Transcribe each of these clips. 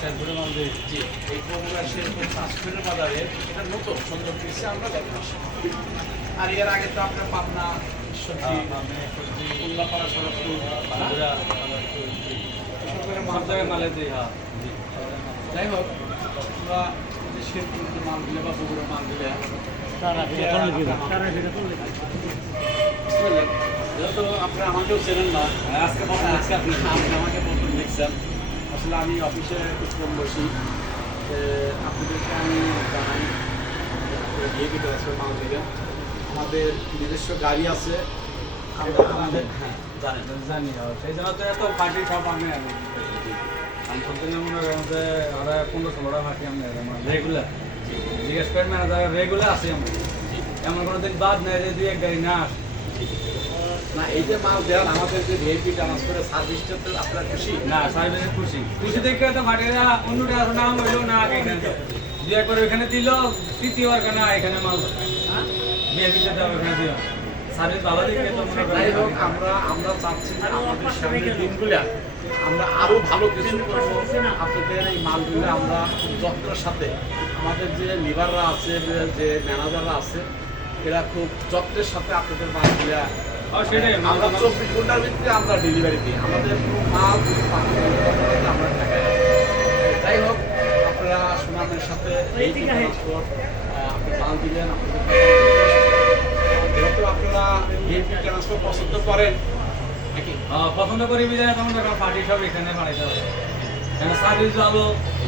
শেরপুরে মাল দিই। জি, এই বগুড়া শেরপুর সাসপেন্ডের বাজারে এটা নতুন সুন্দর পিসে আমরা দেখলাম। আর এর আগে তো আপনার পাবনা সবজি আমি সবজি উল্লাপাড়া সড়কপুর বাঁকুড়া, সব জায়গায় মালে দিই। হ্যাঁ জি। যাই হোক আমরা এই যে শেরপুর যে মাল দিলে বা বগুড়া মাল দিলে যেহেতু আপনি আমাকেও চেনেন না, আজকে প্রথম দেখছি আপনি। আপনি আমাকে প্রথম দেখছেন। আসলে আমি অফিসে একটু কম বসি, আপনাদেরকে আমি জানাই বিয়ে দিতে আসলে মাল দিলে আমাদের নিজস্ব গাড়ি আছে। আমরা আমাদের হ্যাঁ জানেন জানি, সেই জন্য তো এত পার্টি সব আমি আমি প্রতিদিন মনে করেন যে ওরা 15-16টা পার্টি আমি রেগুলার জিজ্ঞেস করেন ম্যানেজার রেগুলার আছি আমরা। এমন কোনো দিন বাদ নেই যে 2-1 গাড়ি না আসে। না, এই যে মাল দেন আমাদের যে ভিআইপি ট্রান্সফারের সার্ভিসটা তো আপনার খুশি না সার্ভিসে খুশি খুশি দেখে তো পার্টিরা অন্যটা নাম হইলো না আগে এখানে 2-1 বার ওইখানে দিল, তৃতীয়বার কেন এখানে মাল বিএপিতে দেওয়া ওখানে দিও সার্ভিস ভালো দেখে তো মনে যাই হোক করেন। আমরা চাচ্ছি যে আমাদের সামনের দিনগুলা আমরা আরো ভালো কিছু করবো। আপনাদের এই মালগুলো আমরা খুব যত্নের সাথে আমাদের যে লিভাররা আছে, যে ম্যানেজাররা আছে, এরা খুব যত্নের সাথে আপনাদের মালগুলা সেটাই আমরা 24 ঘন্টার ভিতরে আমরা ডেলিভারি দিই। আমাদের কোনো মাল কোনো আমরা ঢাকায় আসি। যাই হোক আপনারা সুনামের সাথে এই যে ট্রান্সপোর্ট আপনি মাল দিলেন, যেহেতু আপনারা ভিআইপি ট্রান্সপোর্ট পছন্দ করেন নাকি? পছন্দ করি বিদায় তখন তখন পার্টি সব এখানে বাড়াইতে হবে, কেন সার্ভিস ভালো,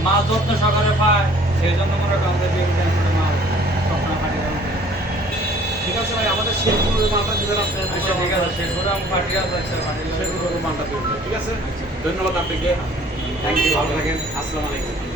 মাল যত্ন সহকারে পায়, সেই জন্য মনে করেন আমাদের বিএপি মাল সবসময় পার্টি দেওয়া। ঠিক আছে ভাই, আমাদের শেরপুরের মালটা দিবেন আপনি। আচ্ছা ঠিক আছে, সেগুলো আমি পার্টি আছে পার্টি শেরপুরের মালটা দিবেন, ঠিক আছে? ধন্যবাদ আপনাকে, থ্যাংক ইউ, ভালো থাকেন, আসসালামু আলাইকুম।